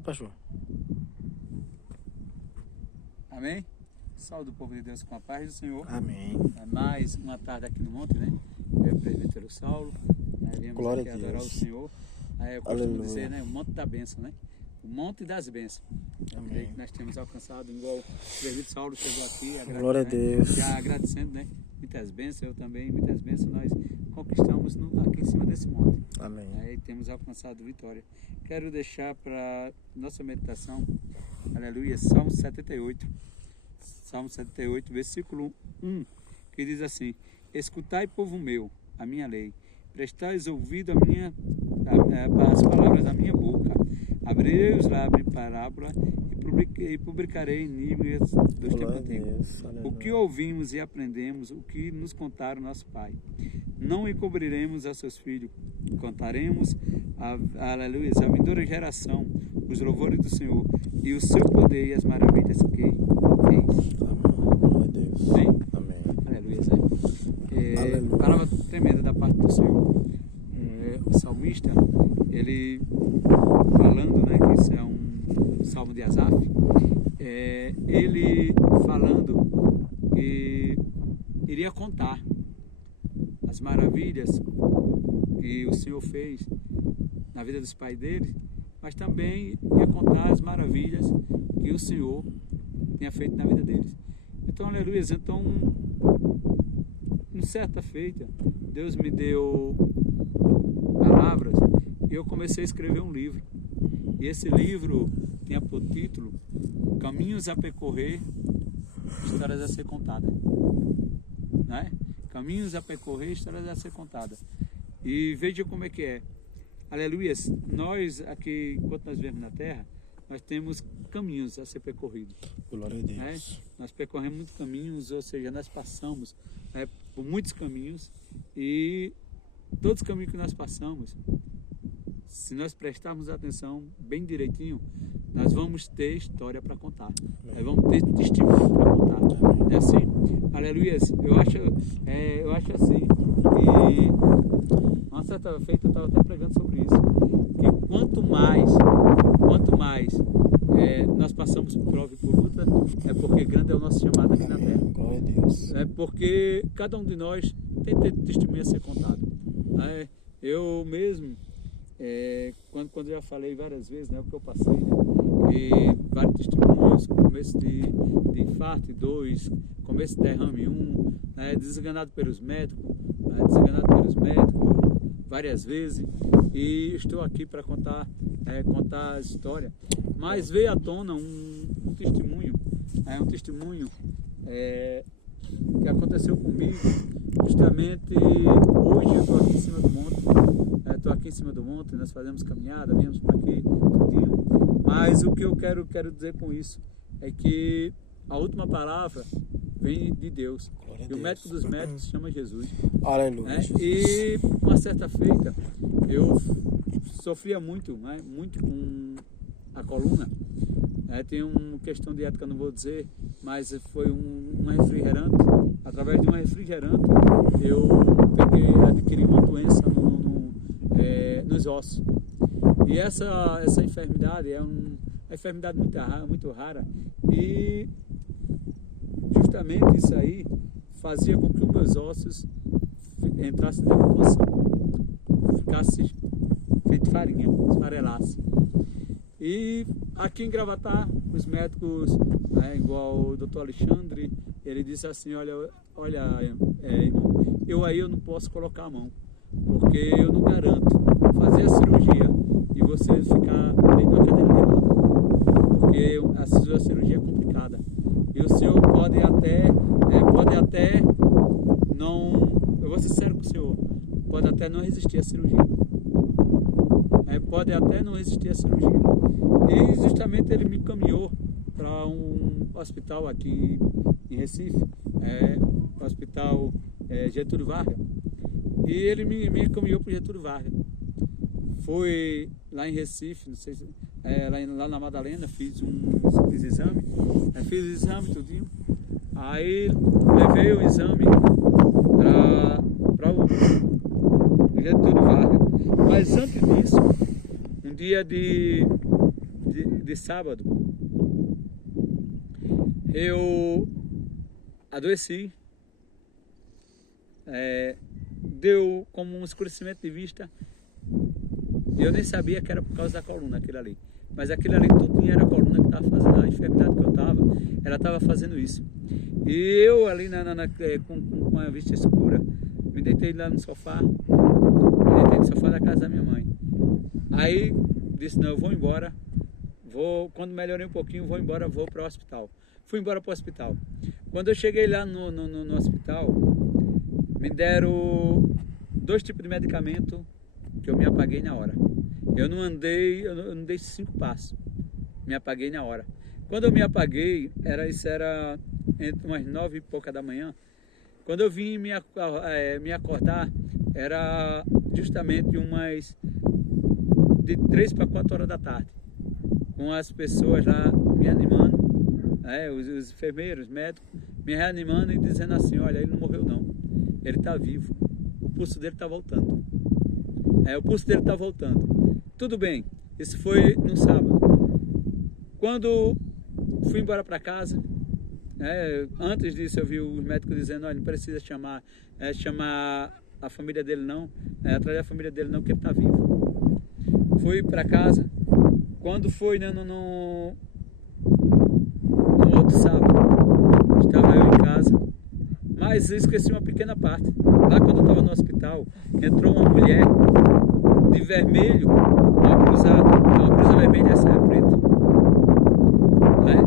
viu, pastor? Amém? Saúde do povo de Deus com a paz do Senhor. Amém. É mais uma tarde aqui no monte, né? Eu, presbítero Saulo, viemos Glória aqui a Deus. adorar o Senhor. Eu costumo Aleluia. dizer, né? O monte da bênção, né? O monte das bênçãos. Amém. Que nós temos alcançado, igual o presbítero Saulo chegou aqui. Glória a Deus. Já agradecendo, né? Muitas bênçãos, eu também, muitas bênçãos nós conquistamos aqui em cima desse monte. Amém. Aí temos alcançado vitória. Quero deixar para nossa meditação, aleluia, Salmo 78. Salmo 78, versículo 1, que diz assim: escutai, povo meu, a minha lei, prestais ouvido às palavras da minha boca, abrirei os lábios em parábola e publicarei enigmas dos tempos antigos. O que ouvimos e aprendemos, o que nos contaram nosso pai. Não encobriremos a seus filhos, contaremos, aleluia, a vindoura geração, os louvores do Senhor e o seu poder e as maravilhas que fez. Glória a Deus. Sim? Amém. Aleluia, Zé. Aleluia. Palavra tremenda da parte do Senhor. O salmista, ele falando, né, que isso é um salmo de Asaf, ele falando que iria contar as maravilhas que o Senhor fez na vida dos pais dele, mas também ia contar as maravilhas que o Senhor tinha feito na vida deles. Então, aleluia, então, em certa feita, Deus me deu palavras e eu comecei a escrever um livro. E esse livro tinha por título Caminhos a Percorrer, Histórias a Ser Contadas. Né? Caminhos a percorrer, histórias a ser contadas. E veja como é que é. Aleluia, nós aqui, enquanto nós vivemos na terra, nós temos caminhos a ser percorridos. Glória a Deus. Né? Nós percorremos muitos caminhos, ou seja, nós passamos por muitos caminhos, e todos os caminhos que nós passamos, se nós prestarmos atenção bem direitinho, nós vamos ter história para contar. Nós vamos ter testemunho para contar. É assim? Aleluia. Eu acho assim, que uma certa feita eu estava até pregando sobre isso, que quanto mais nós passamos por prova e por luta, é porque grande é o nosso chamado aqui na terra. Glória a Deus. É porque cada um de nós tem que ter testemunho a ser contado. Eu mesmo, quando eu já falei várias vezes, né, o que eu passei, né, e vários testemunhos, começo de infarto 2, começo de derrame 1, desenganado pelos médicos, várias vezes, e estou aqui para contar a história. Mas veio à tona um testemunho, que aconteceu comigo, justamente hoje. Eu estou aqui em cima do monte, nós fazemos caminhada, viemos por aqui, tudinho. Mas o que eu quero dizer com isso é que a última palavra vem de Deus. E o médico dos médicos se chama Jesus. Aleluia. E uma certa feita, eu sofria muito com a coluna. Tem uma questão de ética, não vou dizer, mas foi um refrigerante. Através de um refrigerante, eu adquiri uma doença nos ossos. E essa enfermidade é uma enfermidade muito rara. E justamente isso aí fazia com que os meus ossos entrassem em decomposição, ficasse feito farinha, esfarelasse. E aqui em Gravatá, os médicos, igual o doutor Alexandre, ele disse assim: olha, irmão, eu não posso colocar a mão, porque eu não garanto fazer a cirurgia e você ficar dentro da cadeira de roda, porque a cirurgia é complicada. E o senhor pode até não, eu vou ser sincero com o senhor, pode até não resistir à cirurgia. E justamente ele me encaminhou para um hospital aqui em Recife, o hospital Getúlio Vargas. E ele me encaminhou para o Getúlio Vargas. Fui lá em Recife, não sei se, lá na Madalena, fiz um exame, fiz o exame tudinho. Aí levei o exame para o Getúlio Vargas. Mas antes disso, um dia de sábado, eu adoeci, deu como um escurecimento de vista, e eu nem sabia que era por causa da coluna, aquilo ali. Mas aquilo ali tudinho era a coluna que estava fazendo, a enfermidade que eu estava, ela estava fazendo isso. E eu ali com a vista escura, me deitei lá no sofá, da casa da minha mãe. Aí disse, não, eu vou embora, quando melhorei um pouquinho, vou embora, vou para o hospital. Fui embora para o hospital. Quando eu cheguei lá no hospital, me deram 2 tipos de medicamento que eu me apaguei na hora. Eu não dei 5 passos, me apaguei na hora. Quando eu me apaguei, isso era entre umas 9 e pouca da manhã. Quando eu vim me acordar, era justamente umas de 3 para 4 horas da tarde, com as pessoas lá me animando, os enfermeiros, os médicos, me reanimando e dizendo assim, olha, ele não morreu não, ele está vivo, o pulso dele está voltando. O pulso dele está voltando. Tudo bem, isso foi no sábado. Quando fui embora para casa, antes disso eu vi os médicos dizendo, olha, não precisa chamar a família dele não, atrás da família dele não, que ele está vivo. Fui para casa. Quando foi no outro sábado, estava eu em casa, mas eu esqueci uma pequena parte. Lá quando eu estava no hospital, entrou uma mulher de vermelho, uma blusa vermelha, essa é preta.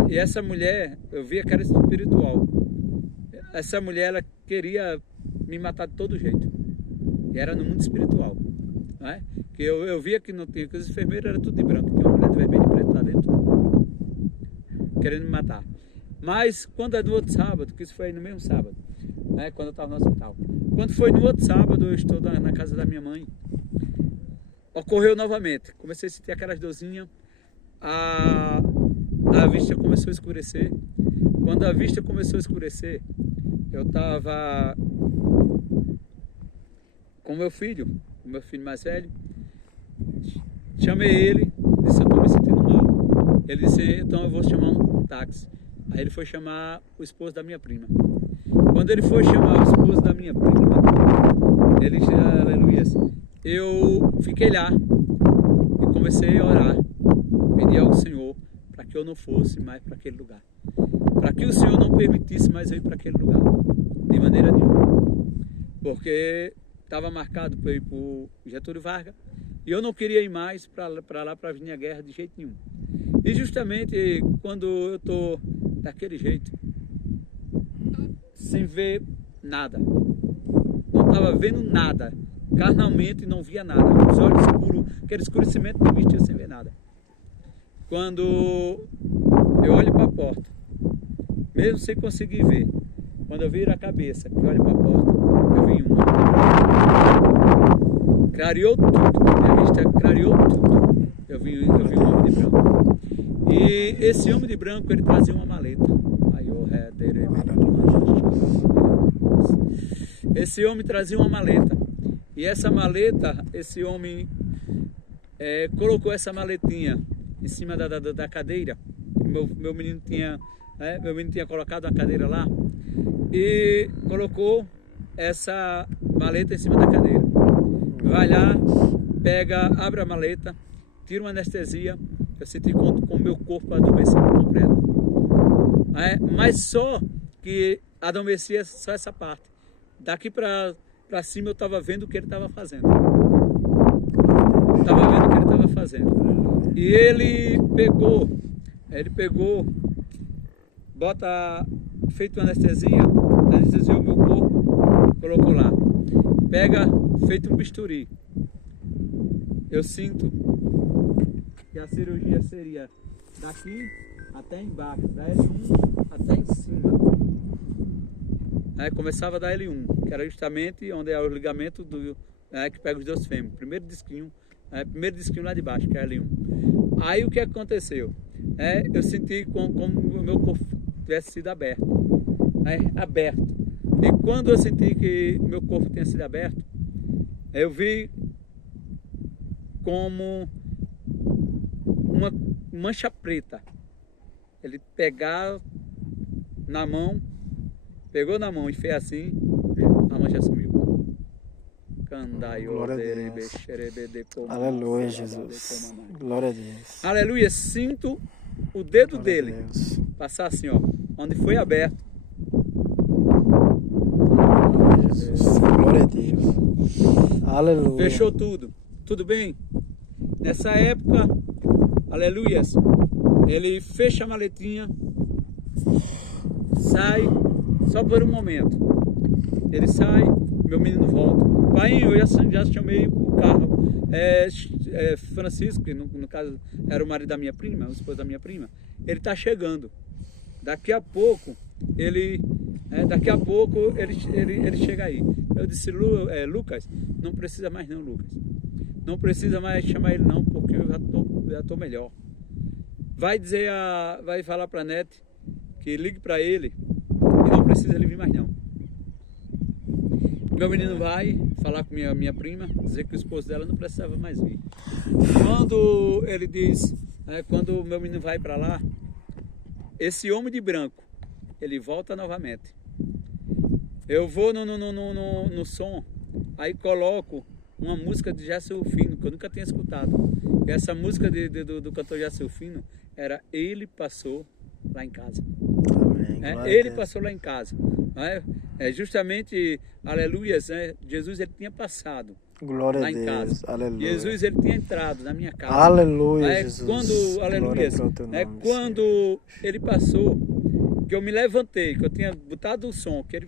E essa mulher, eu via que era espiritual. Essa mulher, ela queria me matar de todo jeito. E era no mundo espiritual. Que eu via que não tinha, que os enfermeiros eram tudo de branco, tinha uma mulher de vermelho e preto lá dentro, querendo me matar. Mas quando é no outro sábado, que isso foi no mesmo sábado, quando eu estava no hospital. Quando foi no outro sábado, eu estou na casa da minha mãe, ocorreu novamente. Comecei a sentir aquelas dorzinhas, a vista começou a escurecer. Quando a vista começou a escurecer, eu estava com o meu filho mais velho. Chamei ele, disse, eu estou me sentindo mal. Ele disse, então eu vou chamar um táxi. Aí ele foi chamar o esposo da minha prima. Quando ele foi chamar o esposo da minha prima, ele disse, aleluia, eu fiquei lá e comecei a orar, pedir ao Senhor para que eu não fosse mais para aquele lugar, para que o Senhor não permitisse mais eu ir para aquele lugar, de maneira nenhuma, porque estava marcado para eu ir para o Getúlio Vargas e eu não queria ir mais para lá para vir a guerra de jeito nenhum. E justamente quando eu estou daquele jeito, sem ver nada, não estava vendo nada, carnalmente não via nada, com os olhos escuros, aquele escurecimento de vista sem ver nada. Quando eu olho para a porta, mesmo sem conseguir ver, quando eu viro a cabeça, que olho para a porta, eu vi um homem. Clareou tudo, a minha vista clareou tudo. Eu vi um homem de branco. E esse homem de branco, ele trazia uma maleta. Esse homem trazia uma maleta. E essa maleta, esse homem colocou essa maletinha em cima da cadeira. Meu menino tinha colocado uma cadeira lá. E colocou essa maleta em cima da cadeira. Vai lá, abre a maleta, tira uma anestesia. Eu senti como o meu corpo adormecia por completo. Mas só que adormecia só essa parte. Daqui para cima eu estava vendo o que ele estava fazendo. E ele pegou, feito uma anestesiou meu corpo, colocou lá. Feito um bisturi. Eu sinto que a cirurgia seria daqui até embaixo, da L1 até em cima. Começava da L1, que era justamente onde é o ligamento que pega os 2 fêmurs. Primeiro disquinho lá de baixo, que é a L1. Aí o que aconteceu? Eu senti como o meu corpo tivesse sido aberto. E quando eu senti que meu corpo tinha sido aberto, eu vi como mancha preta. Ele pegou na mão e fez assim, a mancha sumiu. Glória a Deus. Aleluia, Jesus. Glória a Deus. Aleluia. Sinto o dedo Glória a dele Deus. passar assim, ó, onde foi aberto. Jesus. Glória a Deus. Aleluia. Fechou tudo. Tudo bem? Nessa época, aleluias, ele fecha a maletinha, sai só por um momento. Ele sai, meu menino volta. Pai, eu já chamei o carro. Francisco, que no caso era o marido da minha prima, o esposo da minha prima, ele está chegando. Daqui a pouco ele chega aí. Eu disse, Lucas, não precisa mais não, Lucas. Não precisa mais chamar ele não, porque eu já tô melhor. Vai falar para a Nete que ligue para ele e não precisa ele vir mais não. Meu menino vai falar com minha prima, dizer que o esposo dela não precisava mais vir. Quando ele diz, quando o meu menino vai para lá, esse homem de branco, ele volta novamente. Eu vou no som, aí coloco uma música de Gerson Rufino, que eu nunca tinha escutado. E essa música do cantor Gerson Rufino era Ele Passou Lá em Casa. Amém. Ele passou lá em casa. Justamente, aleluias, Jesus ele tinha passado Glória lá a em Deus. casa. Aleluia. Jesus ele tinha entrado na minha casa. Aleluia, Jesus. Quando, aleluias, quando ele passou, que eu me levantei, que eu tinha botado o som, que ele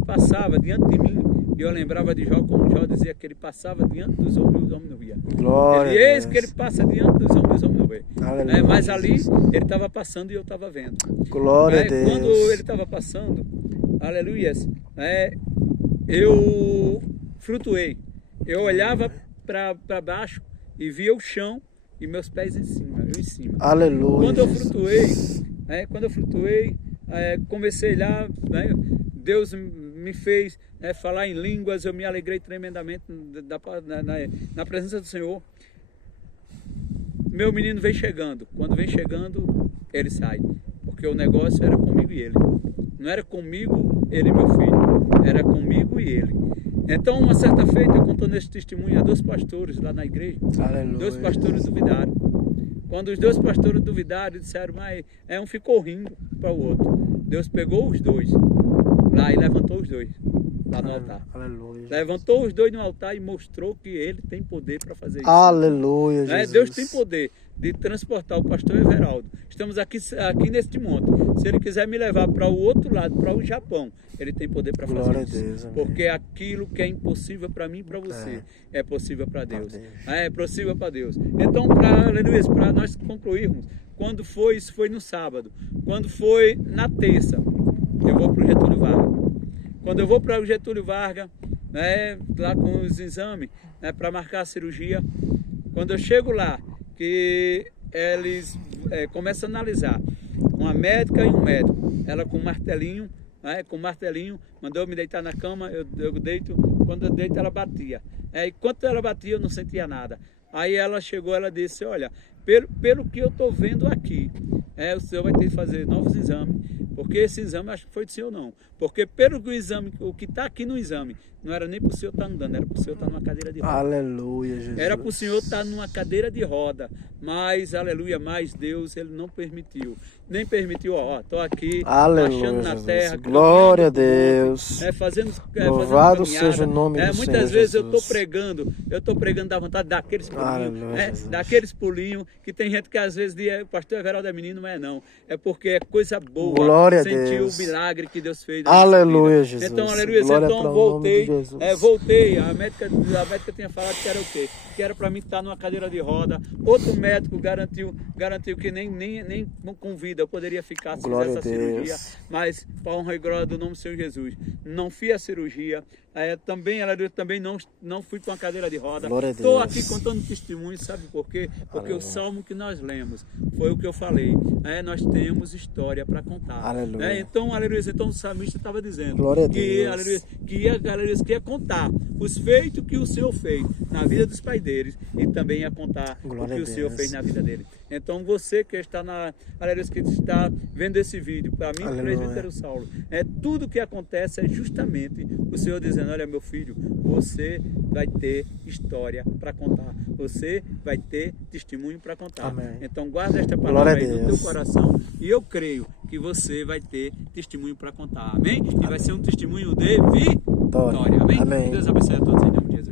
passava diante de mim, e eu lembrava de Jó, como Jó dizia que ele passava diante dos homens e os homens não via. Glória Eis a Deus. que ele passa diante dos homens e os homens não vê. Aleluia, Mas ali Jesus. ele estava passando e eu estava vendo. Glória a Deus. Quando ele estava passando, aleluias, eu flutuei. Eu olhava para baixo e via o chão e meus pés em cima, eu em cima. Aleluia. Quando eu Jesus. flutuei, comecei lá, Deus me fez falar em línguas, eu me alegrei tremendamente na presença do Senhor. Meu menino vem chegando, quando vem chegando, ele sai, porque o negócio era comigo e ele. Não era comigo, ele e meu filho, era comigo e ele. Então, uma certa feita, eu contando esse testemunho a 2 pastores lá na igreja. Aleluia. 2 pastores duvidaram. Quando os 2 pastores duvidaram, disseram, mas um ficou rindo para o outro. Deus pegou os 2 lá e levantou os 2 lá no altar. Aleluia. Levantou os 2 no altar e mostrou que ele tem poder para fazer isso. Aleluia, Jesus. Deus tem poder de transportar o pastor Everaldo. Estamos aqui neste monte. Se ele quiser me levar para o outro lado, para o Japão, ele tem poder para fazer Glória isso. a Deus, amém. Porque aquilo que é impossível para mim e para você é possível para Deus. É possível para Deus. Então, para nós concluirmos, quando foi, isso foi no sábado. Quando foi na terça, eu vou para o Getúlio Vargas. Quando eu vou para o Getúlio Vargas, lá com os exames, para marcar a cirurgia, quando eu chego lá, que eles começam a analisar, uma médica e um médico, ela com martelinho, mandou eu me deitar na cama, eu deito, quando eu deito ela batia. Enquanto ela batia eu não sentia nada. Aí ela chegou, ela disse, olha, pelo que eu estou vendo aqui, o senhor vai ter que fazer novos exames, porque esse exame acho que foi do senhor não. Porque pelo que o que está aqui no exame, não era nem para o senhor estar andando, era para o senhor estar numa cadeira de roda. Aleluia, Jesus. Era para o senhor estar numa cadeira de roda, mas, aleluia, mas Deus, ele não permitiu. Nem permitiu, estou aqui, baixando na terra. Glória a Deus. Fazendo Louvado seja o nome do Senhor. Muitas vezes Jesus. eu estou pregando da vontade daqueles pulinhos, Aleluia, daqueles pulinhos, que tem gente que às vezes diz, o pastor Everaldo é menino, mas não. É porque é coisa boa. Glória a sentir Deus. o milagre que Deus fez. Aleluia, Jesus. Então, aleluia. Glória Então para o voltei. nome de Jesus. Voltei. A médica tinha falado que era o quê? Que era para mim estar numa cadeira de roda. Outro médico garantiu que nem com vida eu poderia ficar se Glória fizesse a a Deus. cirurgia. Mas, para honra e glória do nome do Senhor Jesus, não fiz a cirurgia. Também não fui com a cadeira de roda. Estou aqui contando testemunho, sabe por quê? Porque o salmo que nós lemos foi o que eu falei. Nós temos história para contar. Aleluia. Então, aleluia. Então o salmista estava dizendo Glória a que, Deus. aleluia, que ia contar os feitos que o Senhor fez na vida dos pais deles e também ia contar Glória o que a o Senhor Deus. fez na vida dele. Então você que está que está vendo esse vídeo, para mim, Aleluia. presbítero Saulo, tudo que acontece é justamente o Senhor dizendo: olha, meu filho, você vai ter história para contar, você vai ter testemunho para contar. Amém. Então guarda esta Glória palavra a aí no teu Deus. coração e eu creio que você vai ter testemunho para contar. Amém? E vai ser um testemunho de vitória. Amém? Amém. Que Deus abençoe a todos em nome de Jesus.